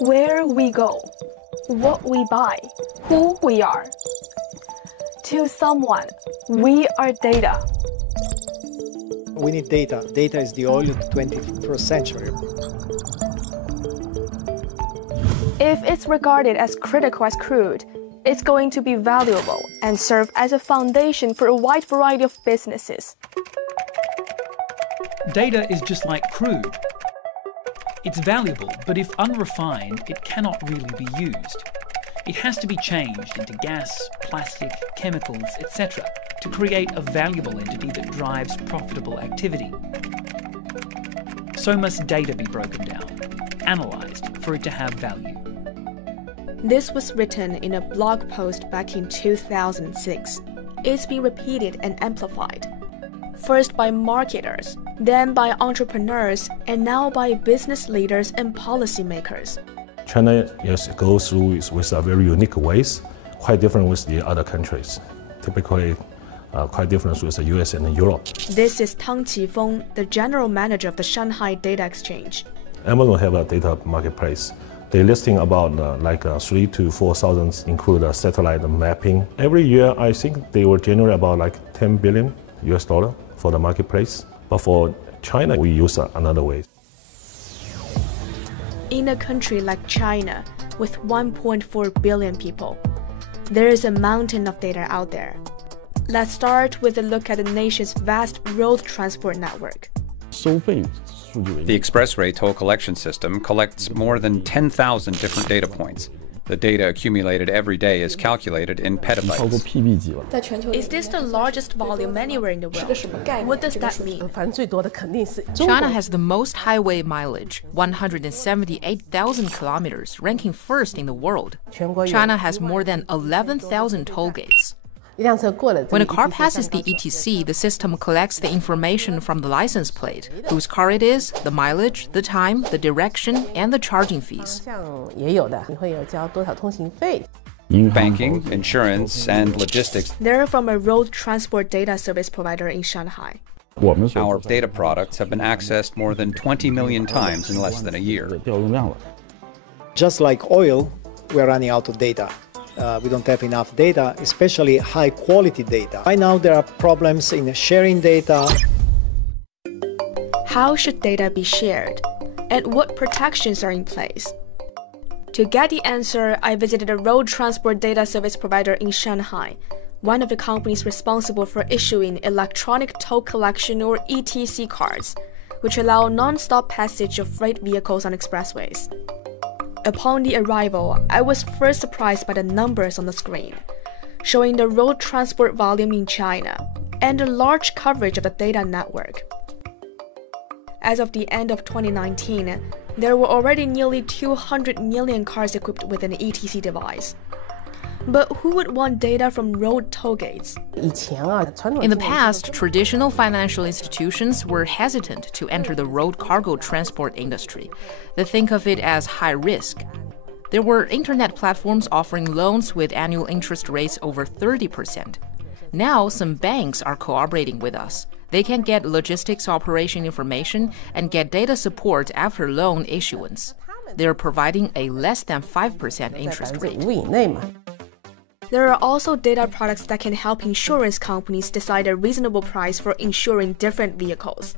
Where we go, what we buy, who we are. To someone, we are data. We need data. Data is the oil of the 21st century. If it's regarded as critical as crude, it's going to be valuable and serve as a foundation for a wide variety of businesses. Data is just like crude. It's valuable, but if unrefined, it cannot really be used. It has to be changed into gas, plastic, chemicals, etc. to create a valuable entity that drives profitable activity. So must data be broken down, analysed for it to have value. This was written in a blog post back in 2006. It's been repeated and amplified. First by marketers, then by entrepreneurs, and now by business leaders and policymakers. China, yes, goes through with a very unique ways, quite different with the other countries. Typically, quite different with the US and Europe. This is Tang Qifeng, the general manager of the Shanghai Data Exchange. Amazon have a data marketplace. They're listing about 3,000 to 4,000, include satellite mapping. Every year, I think they will generate about $10 billion for the marketplace. But for China, we use another way. In a country like China, with 1.4 billion people, there is a mountain of data out there. Let's start with a look at the nation's vast road transport network. The expressway toll collection system collects more than 10,000 different data points. The data accumulated every day is calculated in petabytes. Is this the largest volume anywhere in the world? What does that mean? China has the most highway mileage, 178,000 kilometers, ranking first in the world. China has more than 11,000 toll gates. When a car passes the ETC, the system collects the information from the license plate, whose car it is, the mileage, the time, the direction, and the charging fees. Banking, insurance, and logistics. They're from a road transport data service provider in Shanghai. Our data products have been accessed more than 20 million times in less than a year. Just like oil, we're running out of data. We don't have enough data, especially high-quality data. Right now, there are problems in sharing data. How should data be shared? And what protections are in place? To get the answer, I visited a road transport data service provider in Shanghai, one of the companies responsible for issuing electronic toll collection or ETC cards, which allow non-stop passage of freight vehicles on expressways. Upon the arrival, I was first surprised by the numbers on the screen, showing the road transport volume in China and the large coverage of the data network. As of the end of 2019, there were already nearly 200 million cars equipped with an ETC device. But who would want data from road toll gates? In the past, traditional financial institutions were hesitant to enter the road cargo transport industry. They think of it as high risk. There were internet platforms offering loans with annual interest rates over 30%. Now, some banks are cooperating with us. They can get logistics operation information and get data support after loan issuance. They're providing a less than 5% interest rate. There are also data products that can help insurance companies decide a reasonable price for insuring different vehicles.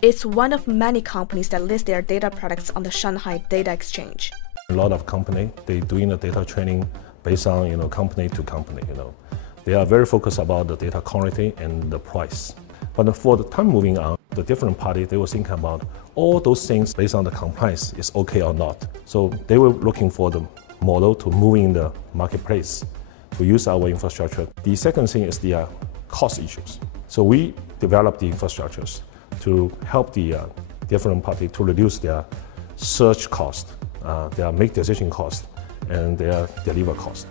It's one of many companies that list their data products on the Shanghai Data Exchange. A lot of companies, they're doing the data training based on company to company. They are very focused about the data quality and the price. But for the time moving on, the different parties, they will think about all those things based on the compliance is okay or not. So they were looking for the model to move in the marketplace to use our infrastructure. The second thing is the cost issues. So we developed the infrastructures to help the different parties to reduce their search cost, their make decision cost, and their deliver cost.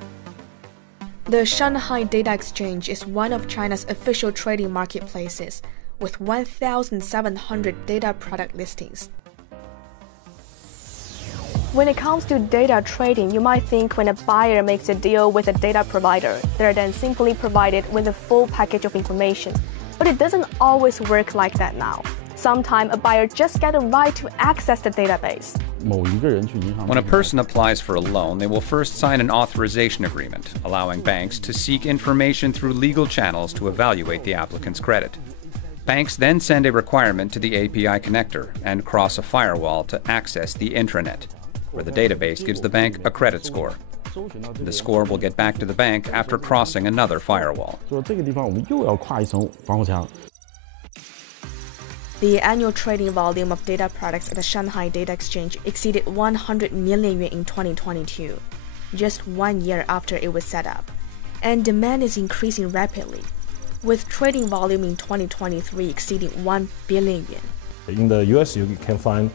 The Shanghai Data Exchange is one of China's official trading marketplaces, with 1,700 data product listings. When it comes to data trading, you might think when a buyer makes a deal with a data provider, they're then simply provided with a full package of information. But it doesn't always work like that now. sometimes a buyer just gets a right to access the database. When a person applies for a loan, they will first sign an authorization agreement, allowing banks to seek information through legal channels to evaluate the applicant's credit. Banks then send a requirement to the API connector and cross a firewall to access the intranet, where the database gives the bank a credit score. The score will get back to the bank after crossing another firewall. The annual trading volume of data products at the Shanghai Data Exchange exceeded 100 million yuan in 2022, just 1 year after it was set up. And demand is increasing rapidly, with trading volume in 2023 exceeding 1 billion yuan. In the US, you can find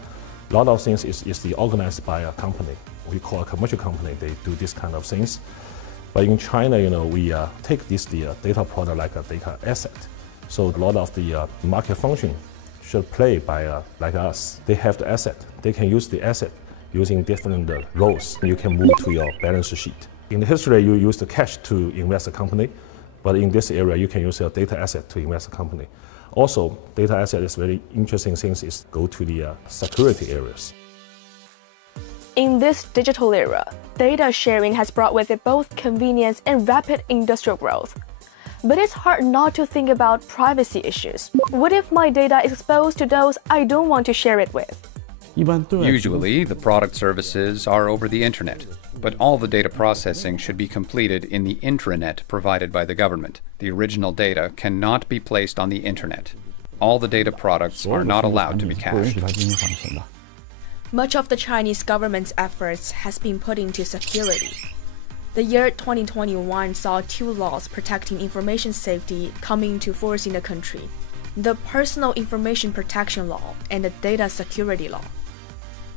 a lot of things is organized by a company. We call a commercial company. They do this kind of things. But in China, we take the data product like a data asset. So a lot of the market function should play by like us. They have the asset. They can use the asset using different roles. You can move to your balance sheet. In the history, you use the cash to invest a company. But in this area, you can use a data asset to invest a company. Also, data asset is very interesting things is go to the security areas. In this digital era, data sharing has brought with it both convenience and rapid industrial growth. But it's hard not to think about privacy issues. What if my data is exposed to those I don't want to share it with? Usually, the product services are over the internet, but all the data processing should be completed in the intranet provided by the government. The original data cannot be placed on the internet. All the data products are not allowed to be cached. Much of the Chinese government's efforts has been put into security. The year 2021 saw 2 laws protecting information safety coming into force in the country: the Personal Information Protection Law and the Data Security Law.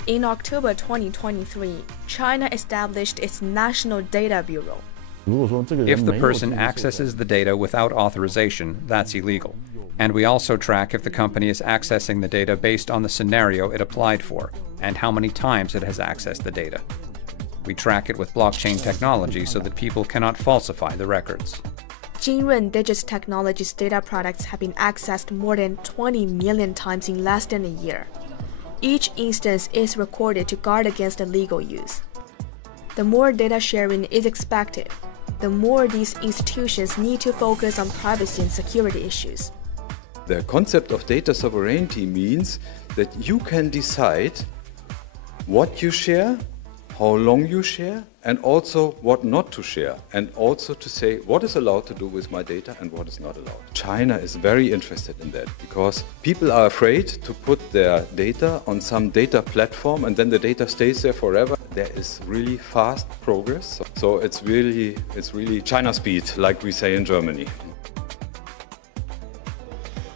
In October 2023, China established its National Data Bureau. If the person accesses the data without authorization, that's illegal. And we also track if the company is accessing the data based on the scenario it applied for and how many times it has accessed the data. We track it with blockchain technology so that people cannot falsify the records. Jinrun Digits Technologies data products have been accessed more than 20 million times in less than a year. Each instance is recorded to guard against illegal use. The more data sharing is expected, the more these institutions need to focus on privacy and security issues. The concept of data sovereignty means that you can decide what you share, how long you share, and also what not to share, and also to say what is allowed to do with my data and what is not allowed. China is very interested in that because people are afraid to put their data on some data platform and then the data stays there forever. There is really fast progress, so it's really China speed, like we say in Germany.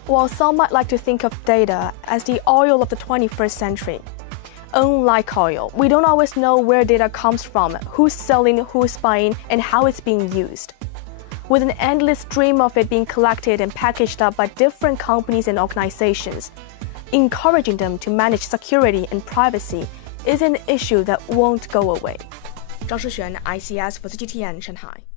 While some might like to think of data as the oil of the 21st century, unlike oil, we don't always know where data comes from, who's selling, who's buying, and how it's being used. With an endless stream of it being collected and packaged up by different companies and organizations, encouraging them to manage security and privacy is an issue that won't go away. 张世璇, ICS for CGTN, Shanghai.